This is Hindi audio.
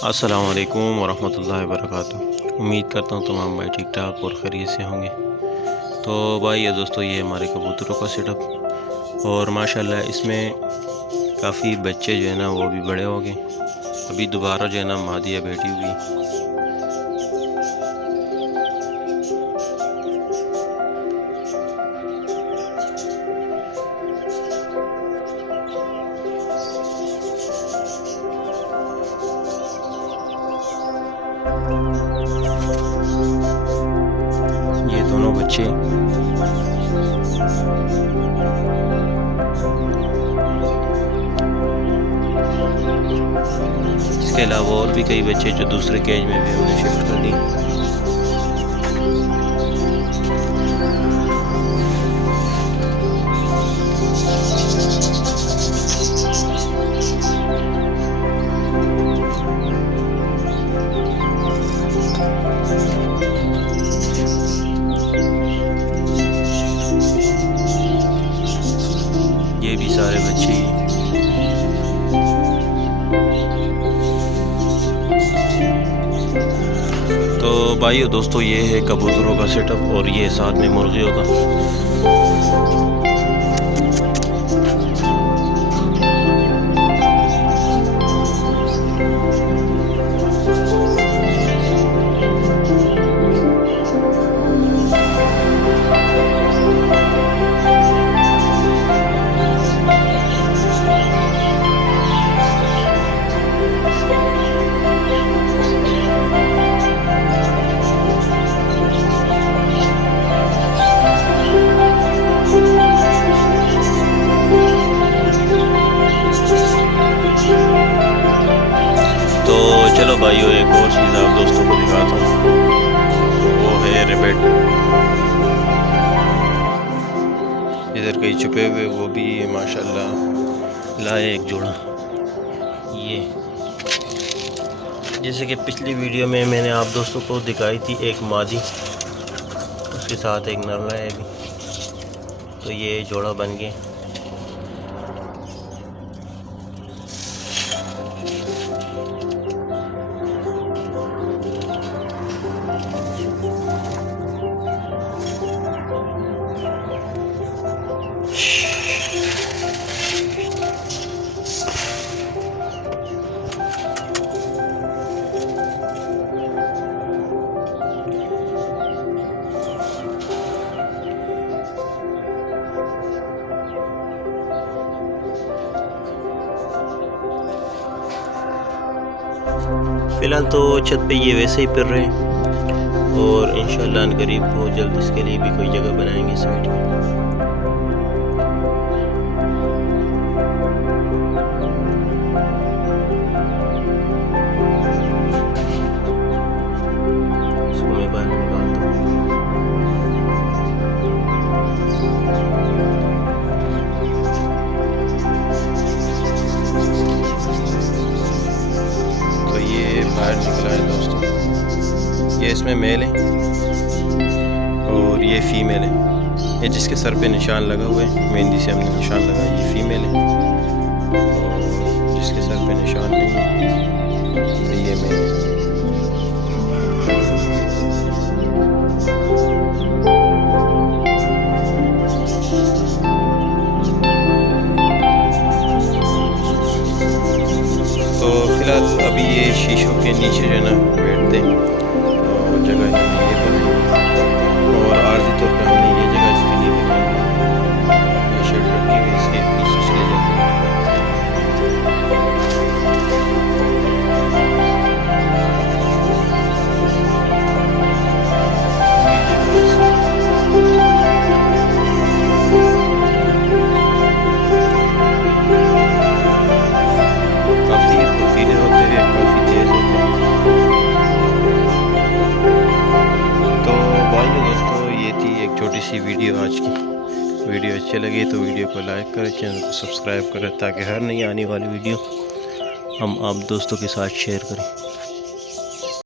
अस्सलाम वालेकुम वरहमतुल्लाहि वबरकातुहू। उम्मीद करता हूँ तमाम भाई ठीक ठाक और ख़ैरियत से होंगे। तो भाई या दोस्तों, ये हमारे कबूतरों का सेटअप और माशाल्लाह इसमें काफ़ी बच्चे जो है ना वो भी बड़े हो गए। अभी दोबारा जो है ना मादिया बैठी हुई। ये दोनों बच्चे इसके अलावा और भी कई बच्चे जो दूसरे केज में भी हमने शिफ्ट कर दिए। ये भी सारे बच्चे ही। तो भाइयों दोस्तों, ये है कबूतरों का सेटअप और ये साथ में मुर्गियों का। तो चलो भाइयों, एक और चीज़ आप दोस्तों को दिखाता हूँ, वो है रेबिट। इधर कहीं छुपे हुए वो भी माशाल्लाह लाए एक जोड़ा। ये जैसे कि पिछली वीडियो में मैंने आप दोस्तों को दिखाई थी एक मादी, उसके साथ एक नर है भी, तो ये जोड़ा बन गया। फ़िलहाल तो छत पे ये वैसे ही फिर रहे हैं और इंशाल्लाह अनकरीब बहुत जल्द इसके लिए भी कोई जगह बनाएंगे साइड में। इसको मैं बाहर निकालता हूँ। बाहर निकला है दोस्तों। ये इसमें मेल है और ये फीमेल है। ये जिसके सर पे निशान लगा हुआ है, मेहंदी से हमने निशान लगा, ये फीमेल है। और जिसके सर पे निशान नहीं है तो ये मेल है। तो फिलहाल अभी ये शीशों के नीचे जो है ना बैठते हैं और जगह ये बनाई और आर्जी तौर पे हमने ये जगह इसके लिए बनाई। ये शेड रखी हुई इसके पीछे चले जाते हैं। छोटी सी वीडियो आज की। वीडियो अच्छी लगी तो वीडियो को लाइक करें, चैनल को सब्सक्राइब करें ताकि हर नई आने वाली वीडियो हम आप दोस्तों के साथ शेयर करें।